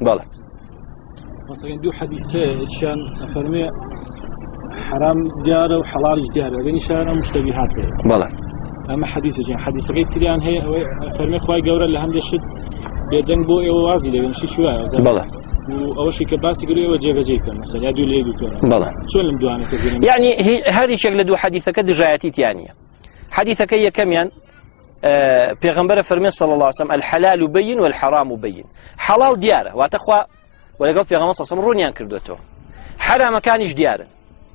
بله مثلا دو حديثة شان أفرمي حرام دياره وحلال دياره لكن شان مشتبهات بله أما حديث غير تريان هي أفرمي خواي جورا اللي هم يشد يدن بو إيوازي لكن شوية بله وأول شيء كباسي يقولوا وجه جيك مثلا يدو ليه بيكون بله شو اللي مدوانة تزين يعني هذه شكل دو حديثك دجاياتي يعني حديثك هي كميان پیغمبر فرمي صلى الله عليه وسلم الحلال بين والحرام بين حلال دياره واتخوا ولقد پیغمبر صلى الله عليه وسلم رونيان كردوتو حرام كانش دياره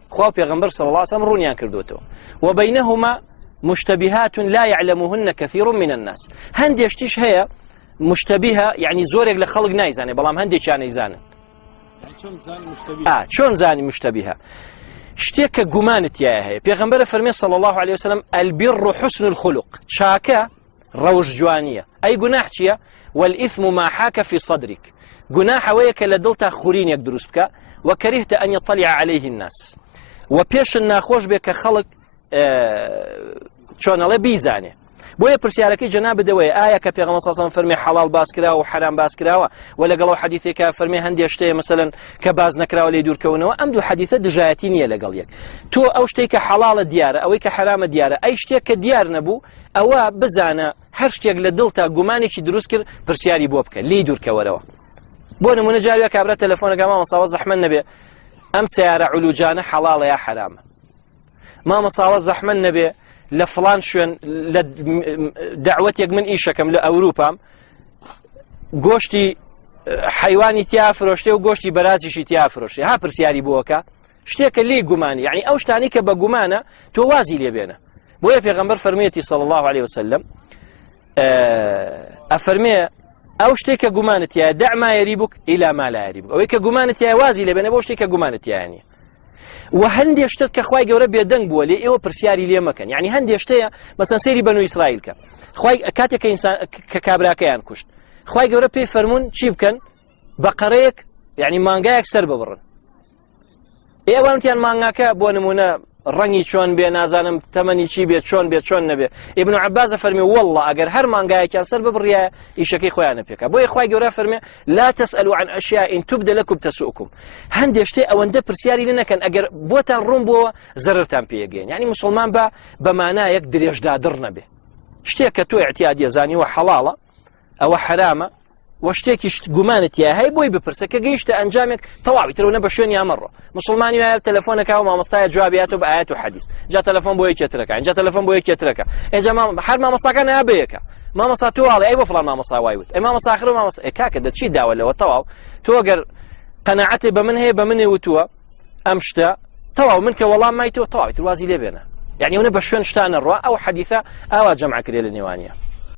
خوا پیغمبر صلى الله عليه وسلم رونيان كردوتو وبينهما مشتبهات لا يعلمهن كثير من الناس هندي اشتيش هي مشتبهه يعني زورك لخلق نايزانه بلام هندي كان يزانه يعني شلون زاني مشتبهه شلون زاني مشتبهه شتيك جمانت يا هي پیغمبر فرمي صلى الله عليه وسلم البر حسن الخلق شاكا روج جوانيه اي جناح تشيا والاثم ما حاك في صدرك جناح ويك لدلتا خورين يقدرس بك وكرهت ان يطلع عليه الناس وبيش الناخوش بك خلق شلون الله بيزانه بۆیە پرسیارەکەی جەناب دەوەیە ئایا کە پێغەمبەر صلی الله علیه و سلم فەرمی حەڵال باس کراوە و حرام باس کراوە و لەگەڵ حەدیثێکە فەرمی هەندێک شتەیە مەسەلەن کە باز نەکراوە لێ دوورکەونەوە ئەم دوو حەدیثە دژایەتی نییە لەگەڵ یەک تۆ ئەو شتێک کە حەڵالە دیارە ئەوەی کە حرامە دیارە ئەی شتێک کە دیار نەبوو ئەوە بزانە هەر شتێک لە دڵتا گومانێکی دروست کرد پرسیاری بۆ بکە لێ دوورکەوەرەوە بۆ نمونە جاروێ کابرا تەلەفۆنەکە مامەساوە زەحمەت نەبێ ئەم سیارە علوجانە حەڵاڵە یا حرامە مامەساوە زەحمەت نەبێ لفلان شون دعوتك من إيشكم لأوروبا قوشتي حيواني تيافرشتي وقوشتي برازيشي تيافرشتي ها برسياري بوكا شتيك اللي قماني يعني أو شتاني كبقمانة توازي لي بينه بويا في غنبر فرميتي صلى الله عليه وسلم أفرمي أو شتيك قمانتي دع ما يريبك إلى ما لا يريبك أو إيك قمانتي وازي لي بينه بو شتيك قمانتي يعني وهندي اشتت كخواي جورا بيدنگ بولي ايو برسياري ليه مكان يعني هندي اشتيا مثلا سيري بنو اسرائيل كا خواي كاتك انسان ككابراكيان كشت خواي جورا بي فرمون چی بكن بقريك يعني مانگايك سر ببرن ايو انتيان مانگاكا بو نمونه رنگي چون بي نازانم تمني چی بي چون نبي ابن عباس فرمي والله اگر هر مانگايك سر ببريا ايشكي خويا نبيكا بو خوي جورا فرمي لا تسالوا عن اشياء ان تبد لكم تسؤكم هندي اشتي او اند برسياري لنا كان اگر بوتان روم بو زررتان بيجين يعني مسلمان با بمعنى يقدر يجدادر نبي اشتي كتو اعتياد يزاني وحلاله او حرامه واشتێکی گومانت هەیە بۆی بپرسە کە گەیشتە ئەنجامێک تەواوی ترەوە نە بە شوێنی ئەمەڕۆ مسلمانی وایە تەلەفۆنەکە و مامۆستایە جوابیاتەوە بە ئایەت و حەدیث جا تەلەفۆن بۆ یەکێترەکە اینجا تەلەفۆن بۆ یەکێترەکە ئێجا هەر مامۆستاکان نایە بەیەکە مامۆستا تۆ واڵێ ئەی بۆ فڵان مامۆستا وای وت ئەی مامۆستا ئاخر و مامۆستا کاکە دەچی داوە لەوە تەواو تۆ ئەگەر قەناعەتێ بە من هەیە بە منێ وتووە ئەم شتە تەواو من کە وەڵام مایتەوە تەواوی تر وازی لێ بێنە یعنی ئەوە بە شوێن شتانە ڕوا ئەو حەدیثە ئاوا جەمع کرێ لە نێوانیە